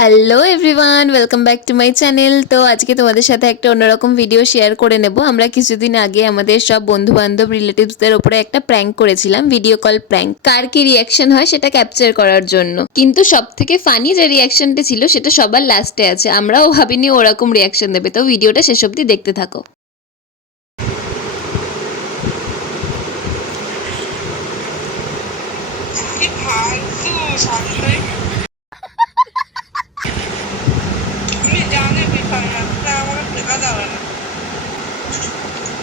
Hello everyone, welcome back to my channel. তো আজকে তোমাদের সাথে একটা অন্যরকম ভিডিও শেয়ার করে নেব। আমরা কিছুদিন আগে আমাদের সব বন্ধু বান্ধব রিলেটিভসদের উপরে একটা প্র্যাঙ্ক করেছিলাম, ভিডিও কল প্র্যাঙ্ক। কার কি রিয়াকশন হয় সেটা ক্যাপচার করার জন্য। কিন্তু সব থেকে ফানি যে রিয়াকশনটা ছিল সেটা সবার লাস্টে আছে। আমরাও ভাবিনি ওরকম রিয়াকশন দেবে। তো ভিডিওটা শেষ অবধি দেখতে থাকো।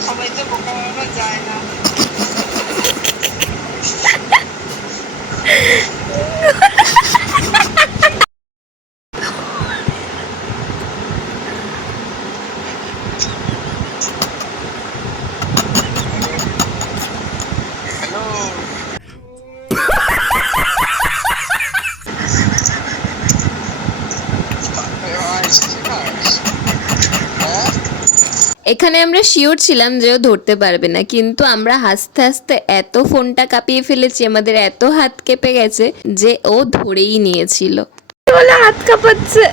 সবাই তো বোকা বানানো যায় না। এখানে আমরা শিওর ছিলাম যে ও ধরতে পারবে না, কিন্তু আমরা হাসতে হাসতে এত ফোনটা কাঁপিয়ে ফেলেছি, আমাদের এত হাত কেঁপে গেছে যে ও ধরেই নিয়েছিল। বলে হাত কাঁপাচ্ছে,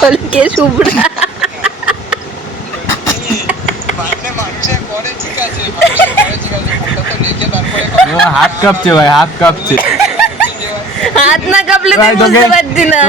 বলে কে শুভ্রা। হাত কাঁপছে ভাই, হাত কাঁপছে। হাত না কাঁপলে তুই বুঝতে পারছি না।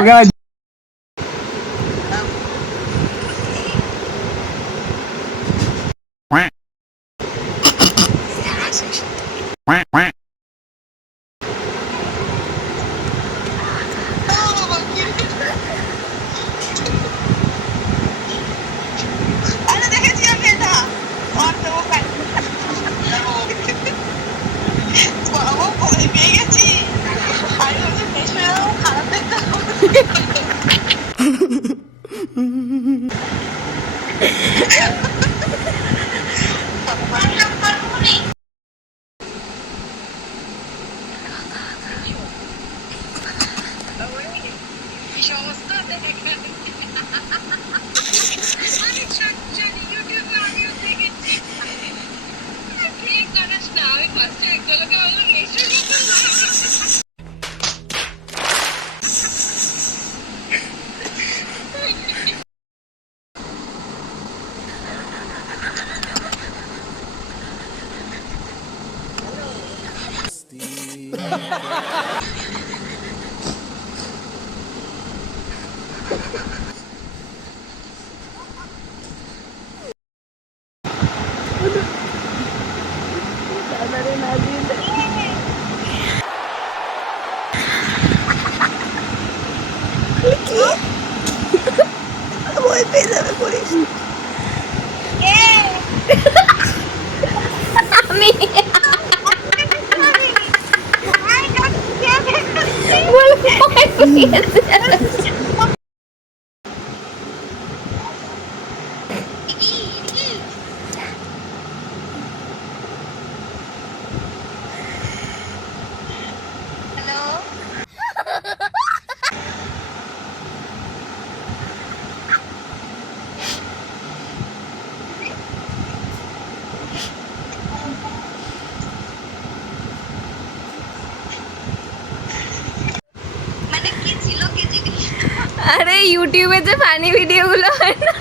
আরে ইউটিউবে যে ফানি ভিডিওগুলো হয় না,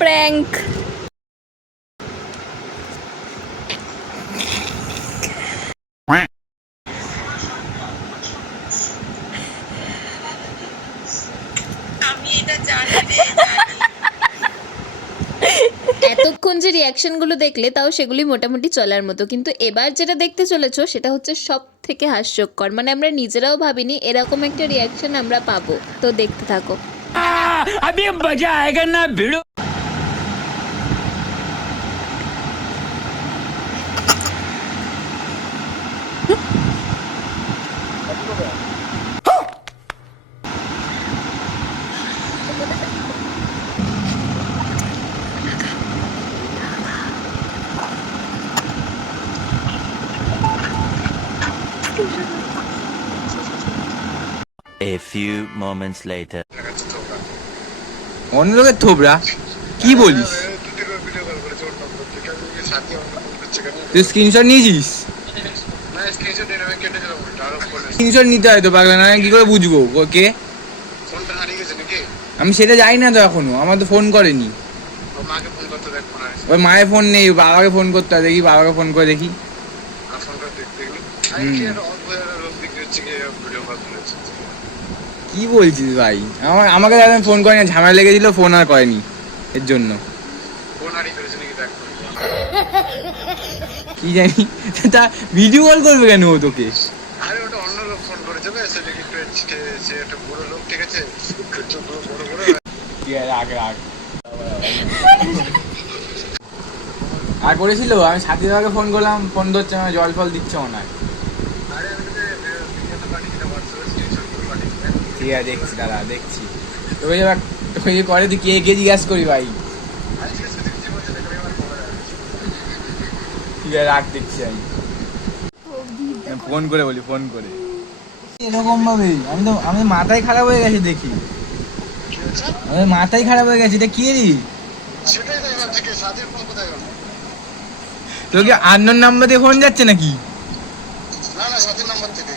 প্র্যাঙ্ক। এতক্ষণ যে রিয়াকশন গুলো দেখলে তাও সেগুলি মোটামুটি চলার মতো, কিন্তু এবার যেটা দেখতে চলেছো সেটা হচ্ছে সব থেকে হাস্যকর। মানে আমরা নিজেরাও ভাবিনি এরকম একটা রিয়াকশন আমরা পাবো। তো দেখতে থাকো। अभी मजा आएगा ना भिड़ो। A few moments later. অন্য লোকের থোবরা কি বলিস? তুই স্ক্রিনশট নিয়েছিস? স্ক্রিনশট নিয়ে আমি কেটে দিলাম ওটা আর ফোনে স্ক্রিনশট নিতে হয় তো পাগলা, না কি করে বুঝবো কে? ফোনটা হারিয়ে গেছে নাকি? আমি সেটা জানি না তো এখনো, আমার তো ফোন করেনি। ওর মাকে ফোন করতে দেখ ফোন হারিয়েছে। ওই মায়ের ফোন নেই, বাবাকে ফোন করতে হয়, দেখি বাবাকে ফোন করে দেখি। আর ফোন করে দেখতে গেলি আমি কি আর অল্প লোক বিক্রি হচ্ছে কি ভিডিও কল করেছে। কি বলছিস ভাই? আমাকে দাদা ফোন করেনি, ঝামেলা লেগেছিল, ফোন আর করেনি এর জন্য। ফোন হারিয়ে ফেলেছে নাকি দেখ। কি জানি তা ভিডিও কল করবে কেন ও তোকে? আরে ওটা অন্য লোক ফোন করেছে বে, সেটা কি সে একটা বড় লোক, ঠিক আছে? চোখ বড় বড় ঠিক আছে, রাখ রাখ। আর করেছিল, আমি সাথী দাদাকে ফোন করলাম, ফোন ধরছে না, জল ফল দিচ্ছে মনে হয়। আরে আমি তো ভিডিওটা পাঠিয়েছিলাম হোয়াটসঅ্যাপে, স্ক্রিনশট করে পাঠিয়েছিলাম। ঠিক আছে, দেখছি দাদা, দেখছি। তোকে যে তোকে যে করে তুই কে কে জিজ্ঞাসা করি ভাই। আজকে সেদিন কি বলছে দেখো আমার খবর আছে। ঠিক আছে, রাখ, দেখছি আমি ফোন করে বলি, ফোন করে এরকম ভাবে। আমি মাথায় খারাপ হয়ে গেছে দেখি, কি হচ্ছে? আমার মাথায় খারাপ হয়ে গেছে। এটা কি রে? সেটাই তো ভাবছি কি সাথীর ফোন কোথায় গেল? তোকে আননোন নাম্বার দিয়ে ফোন যাচ্ছে নাকি? না না সাথীর নাম্বার থেকে।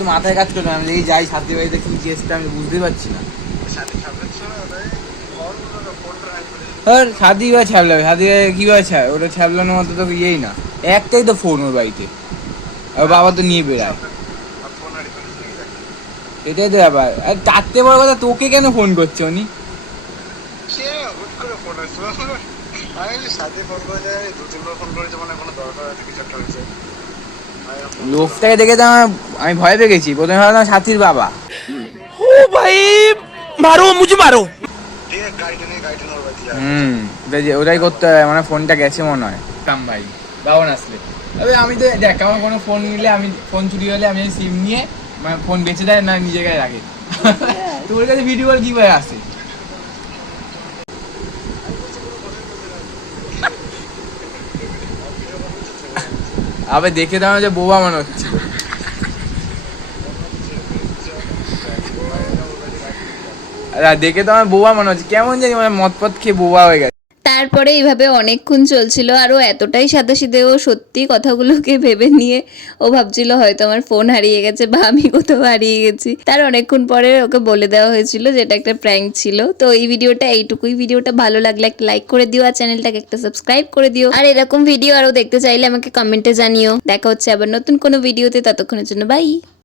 তো মাথায় কাজ করবে, আমি দেখি যাই সাথী বাড়িতে, কি কেসটা আমি বুঝতে পারছি না। সাথী সামনে ছিল ওটাই কল করে ফোনটা হারিয়ে ফেলেছে। আর সাথী বা ছ্যাবলাবে, সাথী কিভাবে ছ্যাব, ওটা ছ্যাবলানোর মতো তো ইয়েই না। একটাই তো ফোন ওর বাড়িতে, আর বাবা তো নিয়ে বেড়ায়। আর ফোন হারিয়ে ফেলেছে নাকি দেখ। এটাই তো ব্যাপার। আর তার থেকে বড় কথা, তোকে কেন ফোন করছে উনি? কে হুট করে ফোন আসলো? আমি সাথী ফোন করেছে, দু তিনবার ফোন করেছে, মানে কোনো দরকার আছে কিছু একটা হয়েছে। লোকটাকে দেখে তো আমি ভয় পেয়ে গেছি। প্রথমে ভাবলাম সাথীর বাবা। ঠিক আছে গাড়িটা নিয়ে ওর বাড়ি যায়। ওটাই করতে হয়, মানে ফোনটা গেছে মনে হয়। কাম ভাই, বাবন আসলে তবে আমি তো দেখ, আমার কোনো ফোন নিলে, আমি ফোন চুরি হলে আমি সিম নিয়ে, মানে ফোন বেঁচে দেয় না নিজের গায়ে রাখে। তোর কাছে ভিডিও কল কিভাবে আসে? আবে দেখে তো আমার যে বোবা মনে হচ্ছে। দেখে তো আমার বোবা মনে হচ্ছে, কেমন জানি মানে মদ পথ খেয়ে বোবা হয়ে গেছে। তারপরে এইভাবে অনেকক্ষণ চলছিল, আর ও এতটাই সাদাসিধে, ও সত্যি কথাগুলোকে ভেবে নিয়ে ও ভাবছিল হয়তো আমার ফোন হারিয়ে গেছে বা আমি কোথাও হারিয়ে গেছি। তার অনেকক্ষণ পরে ওকে বলে দেওয়া হয়েছিল যে এটা একটা প্র্যাঙ্ক ছিল। তো এই ভিডিওটা এইটুকুই। ভিডিওটা ভালো লাগলে একটা লাইক করে দিও, আর চ্যানেলটাকে একটা সাবস্ক্রাইব করে দিও। আর এরকম ভিডিও আরও দেখতে চাইলে আমাকে কমেন্টে জানিও। দেখা হচ্ছে আবার নতুন কোনো ভিডিওতে, ততক্ষণের জন্য বাই।